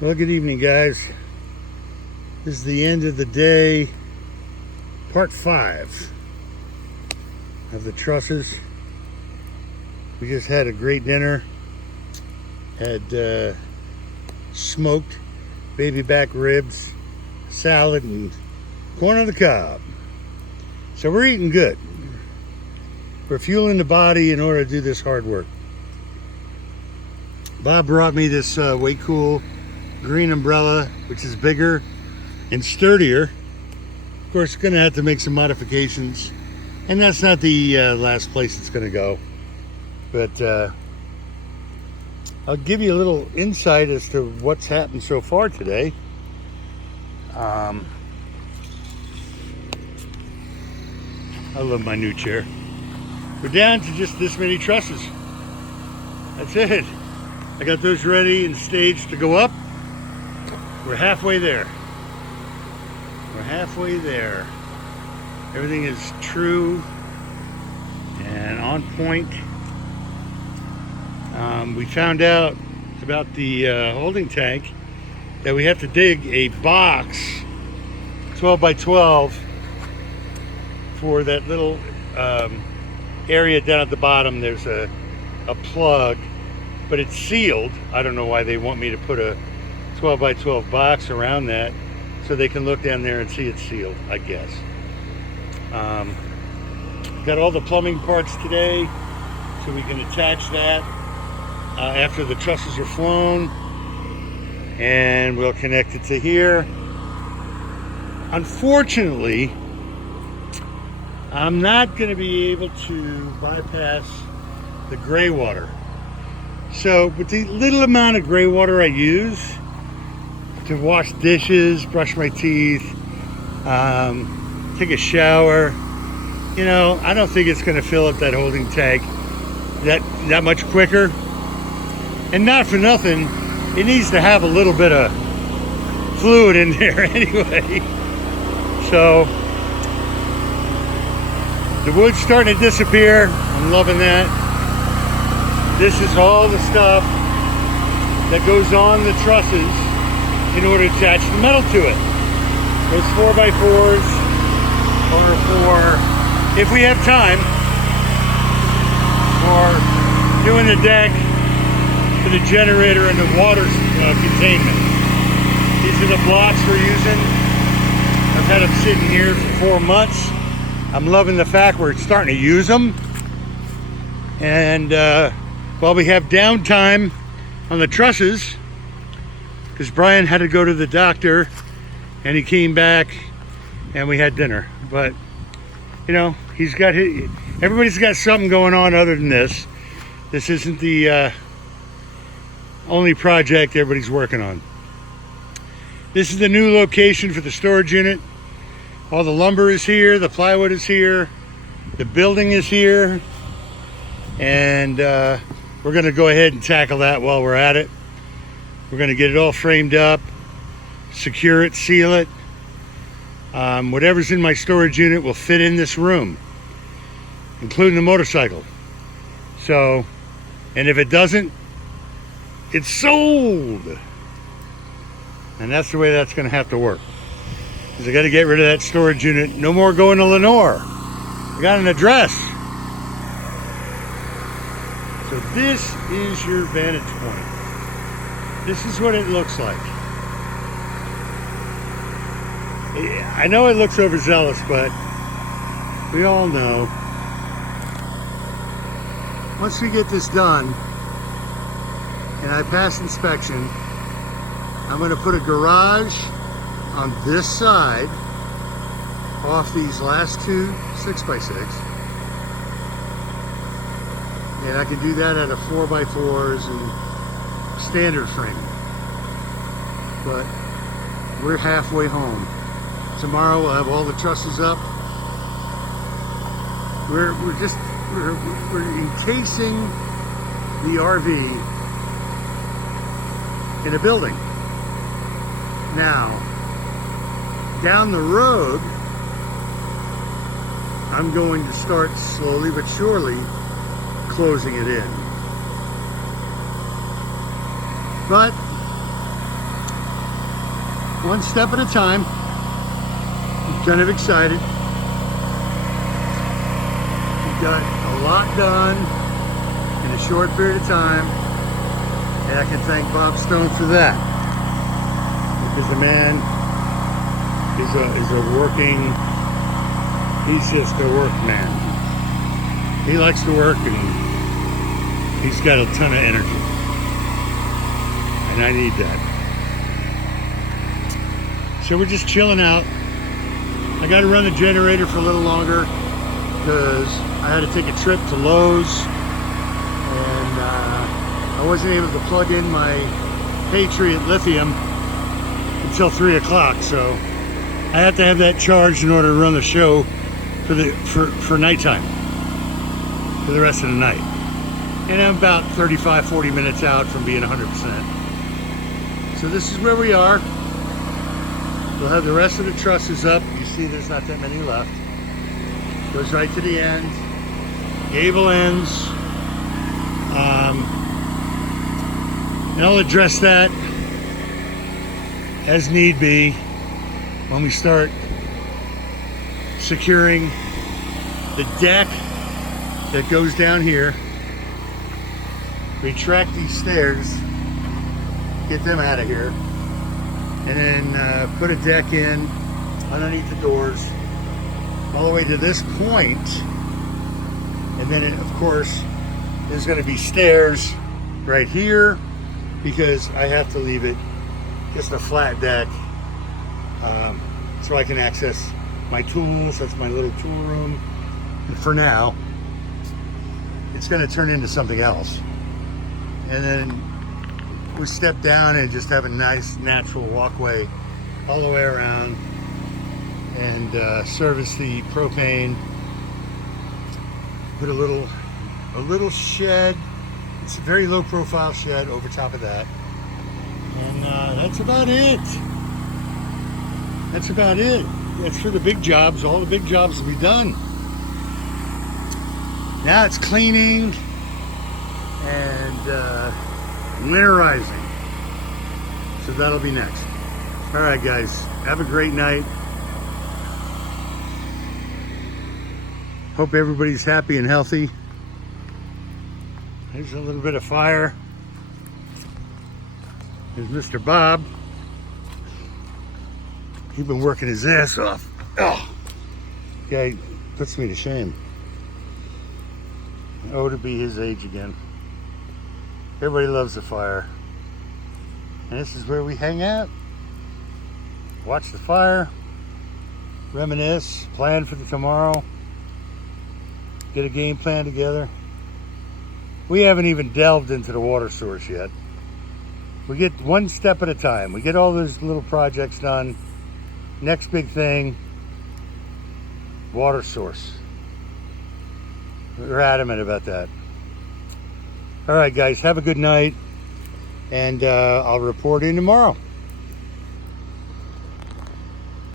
Well, good evening, guys. This is the end of the day, part 5 of the trusses. We just had a great dinner. Had smoked baby back ribs, salad, and corn on the cob. So we're eating good. We're fueling the body in order to do this hard work. Bob brought me this way cool green umbrella, which is bigger and sturdier. Of course, going to have to make some modifications, and that's not the last place it's going to go. But I'll give you a little insight as to what's happened so far today. I love my new chair. We're down to just this many trusses. That's it. I got those ready and staged to go up. We're halfway there. We're halfway there. Everything is true and on point. We found out about the holding tank that we have to dig a box 12 by 12 for that little area down at the bottom. There's a plug, but it's sealed. I don't know why they want me to put a 12 by 12 box around that so they can look down there and see it's sealed, I guess. Got all the plumbing parts today so we can attach that after the trusses are flown, and we'll connect it to here. Unfortunately, I'm not going to be able to bypass the gray water. So with the little amount of gray water I use to wash dishes, brush my teeth, take a shower, you know, I don't think it's going to fill up that holding tank that much quicker. And not for nothing, it needs to have a little bit of fluid in there anyway. So the wood's starting to disappear. I'm loving that. This is all the stuff that goes on the trusses in order to attach the metal to it. Those 4x4s are for, if we have time, for doing the deck, for the generator and the water containment. These are the blocks we're using. I've had them sitting here for 4 months. I'm loving the fact we're starting to use them. And while we have downtime on the trusses, because Brian had to go to the doctor and he came back and we had dinner. But you know, everybody's got something going on other than this. This isn't the only project everybody's working on. This is the new location for the storage unit. All the lumber is here, the plywood is here, the building is here, and we're going to go ahead and tackle that while we're at it. We're going to get it all framed up, secure it, seal it. Whatever's in my storage unit will fit in this room, including the motorcycle. So, and if it doesn't, it's sold. And that's the way that's going to have to work. Because I got to get rid of that storage unit. No more going to Lenore. I got an address. So this is your vantage point. This is what it looks like. I know it looks overzealous, but we all know once we get this done and I pass inspection, I'm going to put a garage on this side off these last two 6x6, and I can do that out of 4x4s and standard frame. But we're halfway home. Tomorrow we'll have all the trusses up. We're encasing the RV in a building. Now, down the road, I'm going to start slowly but surely closing it in. But one step at a time. I'm kind of excited. We got a lot done in a short period of time, and I can thank Bob Stone for that, because the man is a working, he's just a work man. He likes to work, and he's got a ton of energy, and I need that. So we're just chilling out. I got to run the generator for a little longer because I had to take a trip to Lowe's, and I wasn't able to plug in my Patriot lithium until 3 o'clock, so I have to have that charged in order to run the show for nighttime, for the rest of the night. And I'm about 35-40 minutes out from being 100%. So this is where we are. We'll have the rest of the trusses up. You see there's not that many left. Goes right to the end. Gable ends. And I'll address that as need be when we start securing the deck that goes down here. Retract these stairs, get them out of here, and then put a deck in underneath the doors all the way to this point. And then of course there's going to be stairs right here, because I have to leave it just a flat deck, so I can access my tools. That's my little tool room. And for now, it's going to turn into something else. And then we step down and just have a nice natural walkway all the way around, and service the propane. Put a little shed. It's a very low profile shed over top of that. And that's about it. That's about it. That's for the big jobs. All the big jobs will be done. Now it's cleaning and winterizing. So that'll be next. All right, guys. Have a great night. Hope everybody's happy and healthy. There's a little bit of fire. There's Mr. Bob. He's been working his ass off. Oh, guy puts me to shame. Oh, to be his age again. Everybody loves the fire. And this is where we hang out. Watch the fire. Reminisce. Plan for the tomorrow. Get a game plan together. We haven't even delved into the water source yet. We get one step at a time. We get all those little projects done. Next big thing, water source. We're adamant about that. All right, guys, have a good night, and I'll report in tomorrow.